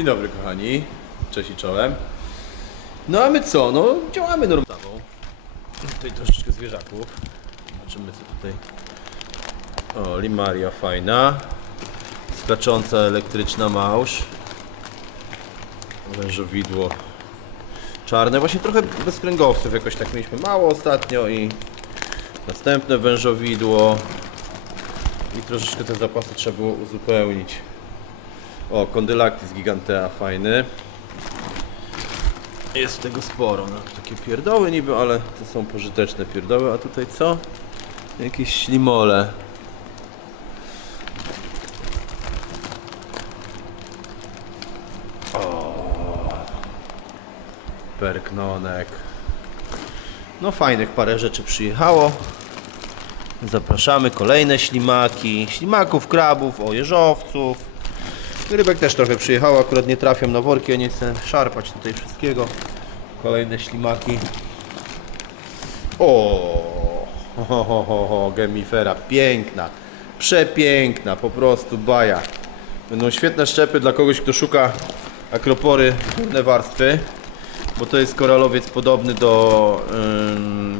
Dzień dobry kochani, cześć i czołem. No a my co, no działamy normalnie. Tutaj troszeczkę zwierzaków. Zobaczymy co tutaj. O, limaria fajna. Skacząca elektryczna małż. Wężowidło czarne. Właśnie trochę bez kręgowców jakoś tak mieliśmy mało ostatnio i następne wężowidło. I troszeczkę te zapasy trzeba było uzupełnić. O, Condylactis gigantea fajny. Jest tego sporo. No, takie pierdoły niby, ale to są pożyteczne pierdoły. A tutaj co? Jakieś ślimole. O, Perknonek. No fajnych parę rzeczy przyjechało. Zapraszamy kolejne ślimaki. Ślimaków, krabów, o jeżowców. Rybek też trochę przyjechało, akurat nie trafiam na worki, ja nie chcę szarpać tutaj wszystkiego. Kolejne ślimaki. O, ho, ho, ho, gemifera, piękna, przepiękna, po prostu baja. Będą świetne szczepy dla kogoś, kto szuka akropory górne warstwy, bo to jest koralowiec podobny do,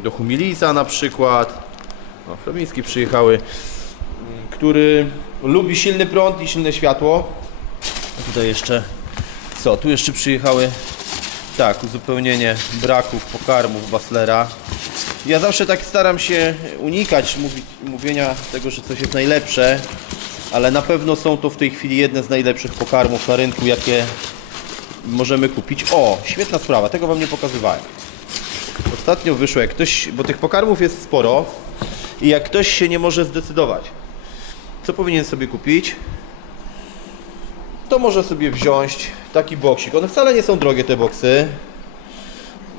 do humilisa na przykład. O, Fromiński przyjechały, który lubi silny prąd i silne światło. Tutaj jeszcze, co, tu jeszcze przyjechały, tak, uzupełnienie braków pokarmów Baslera. Ja zawsze tak staram się unikać mówi, mówienia tego, że coś jest najlepsze, ale na pewno są to w tej chwili jedne z najlepszych pokarmów na rynku, jakie możemy kupić. O, świetna sprawa, tego Wam nie pokazywałem. Ostatnio wyszło, jak ktoś, bo tych pokarmów jest sporo i jak ktoś się nie może zdecydować, co powinien sobie kupić, to może sobie wziąć taki boksik. One wcale nie są drogie te boksy.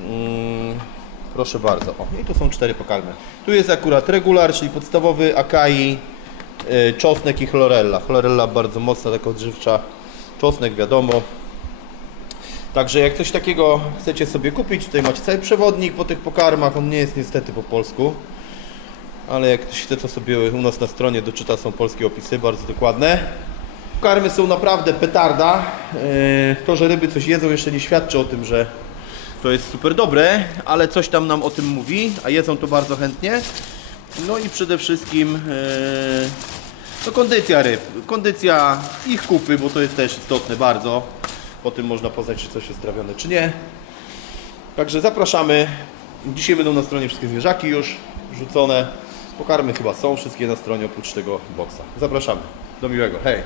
Mm, proszę bardzo. O, i tu są cztery pokarmy. Tu jest akurat regular, czyli podstawowy akai, y, czosnek i chlorella. Chlorella bardzo mocna, taka odżywcza. Czosnek wiadomo. Także jak coś takiego chcecie sobie kupić, tutaj macie cały przewodnik po tych pokarmach. On nie jest niestety po polsku. Ale jak ktoś chce, to sobie u nas na stronie doczyta, są polskie opisy, bardzo dokładne. Karmy są naprawdę petarda. Yy, To, że ryby coś jedzą jeszcze nie świadczy o tym, że to jest super dobre, ale coś tam nam o tym mówi, a jedzą to bardzo chętnie. No i przede wszystkim no kondycja ryb, kondycja ich kupy, bo to jest też istotne bardzo. Po tym można poznać, czy coś jest trawione, czy nie. Także zapraszamy. Dzisiaj będą na stronie wszystkie zwierzaki już rzucone. Pokarmy chyba są wszystkie na stronie oprócz tego boksa. Zapraszamy. Do miłego. Hej!